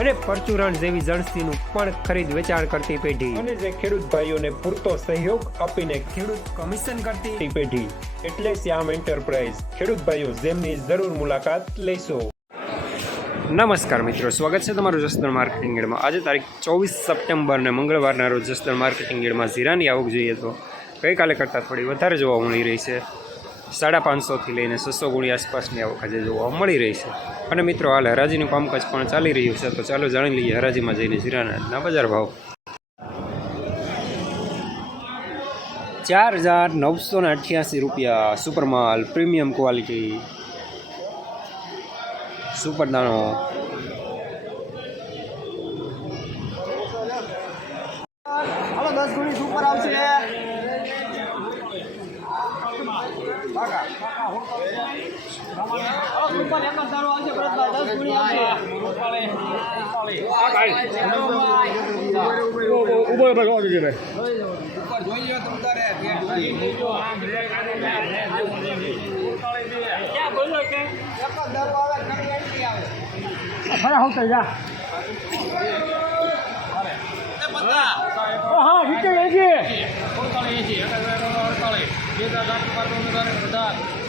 અને પરચુરણ જેવી જણસીનું પણ ખરીદ વેચાણ કરતી પેઢી. અને જે ખેડૂત ભાઈઓને પૂરતો સહયોગ આપીને ખેડૂત કમિશન કરતી પેઢી. એટલે શ્યામ એન્ટરપ્રાઇઝ. ખેડૂત ભાઈઓ જેમની જરૂર મુલાકાત લેશો. નમસ્કાર મિત્રો સ્વાગત છે તમારું જસદણ માર્કેટિંગ ગેડમાં આજે તારીખ ચોવીસ સપ્ટેમ્બર ને મંગળવારના રોજ જસદણ માર્કેટિંગ યાર્ડમાં જીરાની આવક જોઈએ તો ગઈકાલે કરતાં થોડી વધારે જોવા મળી રહી છે. સાડા પાંચસોથી લઈને છસો ગુણી આસપાસની આવક આજે જોવા મળી રહી છે. અને મિત્રો, હાલ હરાજીનું કામકાજ પણ ચાલી રહ્યું છે, તો ચાલો જાણી લઈએ હરાજીમાં જઈને જીરાના બજાર ભાવ. ચાર હજાર નવસો ને અઠ્યાસી રૂપિયા સુપરમાલ પ્રીમિયમ ક્વોલિટી સુપર દાણો. દસ ગુણી સુપર આવશે. હાલો સુપર એક જ દારૂ આવશે ભરતભાઈ દસ ગુણી હા રીતે લેજે સુપર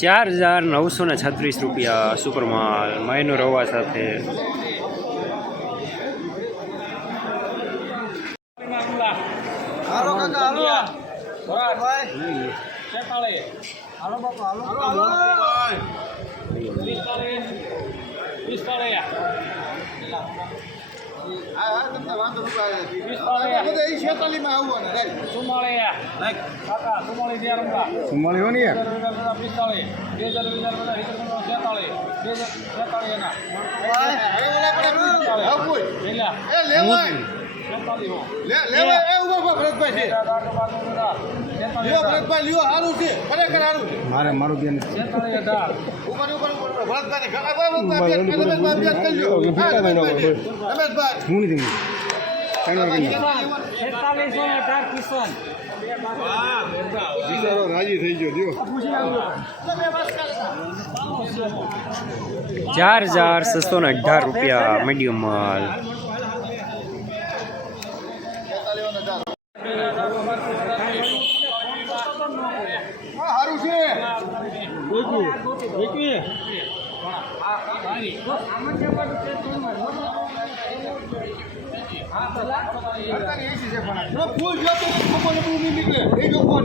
ચાર હજાર નવસો ને છત્રીસ રૂપિયા સુપરમાલ માયનો રવા સાથે. હાલો કાકા હાલો. ભાઈ. હાલો બાપા હાલો. હાલો હા હા તમને વાંધો નથી આવે બધા એ છેતાલીમાં આવવાનું રાઈટ સુમાળી હો બે યાર હવે ઓલા બે હજાર કોઈ એ લેવાય લેવાય ભરતભાઈ છે લ્યો ભરતભાઈ લ્યો સારું છે. ખરેખર સારું છે મારે મારું ધ્યાન ઉપર ઉપર ઉપર ભરતભાઈ ઘણા ભરતભાઈ રમેશભાઈ અભ્યાસ કરી લ્યો. હા, નથી બિચારો રાજી થઈ ગયો દ્યો ચાર હજાર છસો ને અઢાર રૂપિયા મીડિયમ માલ હા સારું છે. ફૂલ જો તો ખબર નીકળે. એ જો ફોન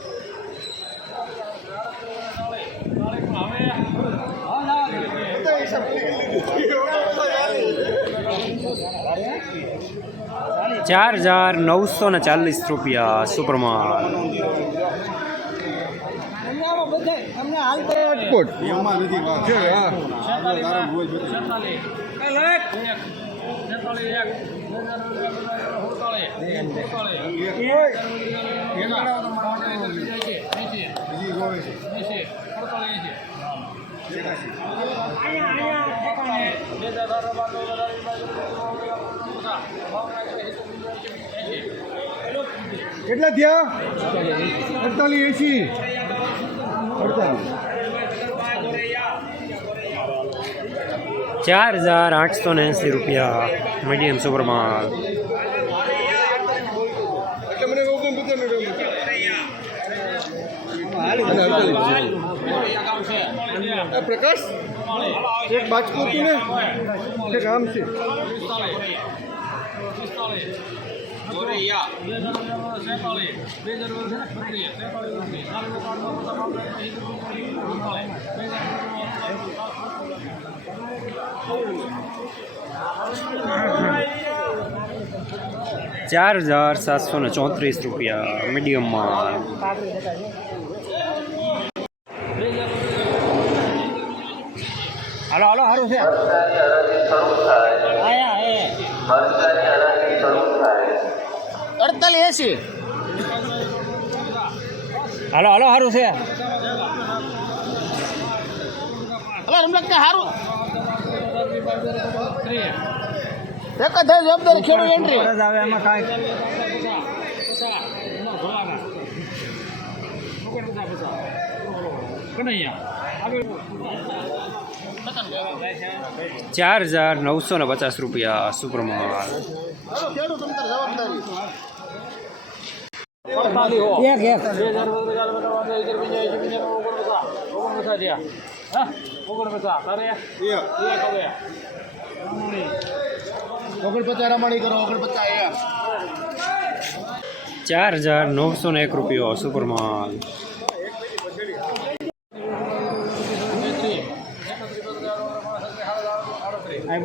ચાર હજાર નવસો ને ચાલીસ રૂપિયા સુપરમાલ રાજકોટ એમાં નથી વાત છે બાર બે તારા ભૂલ છે. બીજી ગોળી છે. અહીંયા અહીંયા કેટલા થયા? અડતાલીસ એસી. અડતાલીસ. ચાર હજાર આઠસો ને એંસી રૂપિયા મીડિયમ સુપર માલ. પ્રકાશ એક બાજકું હતું ને એક આમ છે. ચાર હજાર સાતસો ને ચોત્રીસ રૂપિયા મીડિયમ માલ હાલો હાલો સારું છે. અડતાલીસ એસી હાલો હાલો સારું છે. હલો રમલક કે સારું એક જ થાય જવાબદારી ખેડૂત એન્ટ્રી આવે એમાં કાંઈ. ચાર હજાર નવસો ને પચાસ રૂપિયા માલ એક ઓગણપચાસ રમાણી કરો ઓગણપચાસ ચાર હજાર નવસો ને એક રૂપિયો સુપર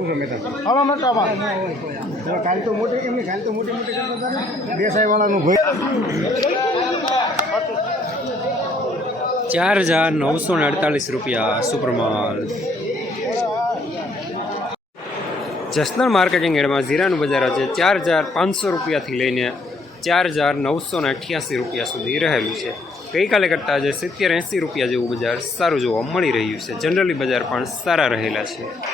માલ આપ્યું છે મેં હવે મટામાં કાલ તો મોટી એમની કાલ તો મોટી મોટી કરતા હતા ને દેસાઈ વાળાનું ભય. ચાર હજાર નવસો ને અડતાલીસ રૂપિયા સુપર માલ જસનલ માર્કેટિંગ એડમાં જીરાનું બજાર આજે ચાર હજાર પાંચસો રૂપિયાથી લઈને ચાર હજાર નવસો ને અઠ્યાસી રૂપિયા સુધી રહેલું છે. ગઈકાલે કરતાં આજે સિત્તેર એંસી રૂપિયા જેવું બજાર સારું જોવા મળી રહ્યું છે. જનરલી બજાર પણ સારા રહેલા છે.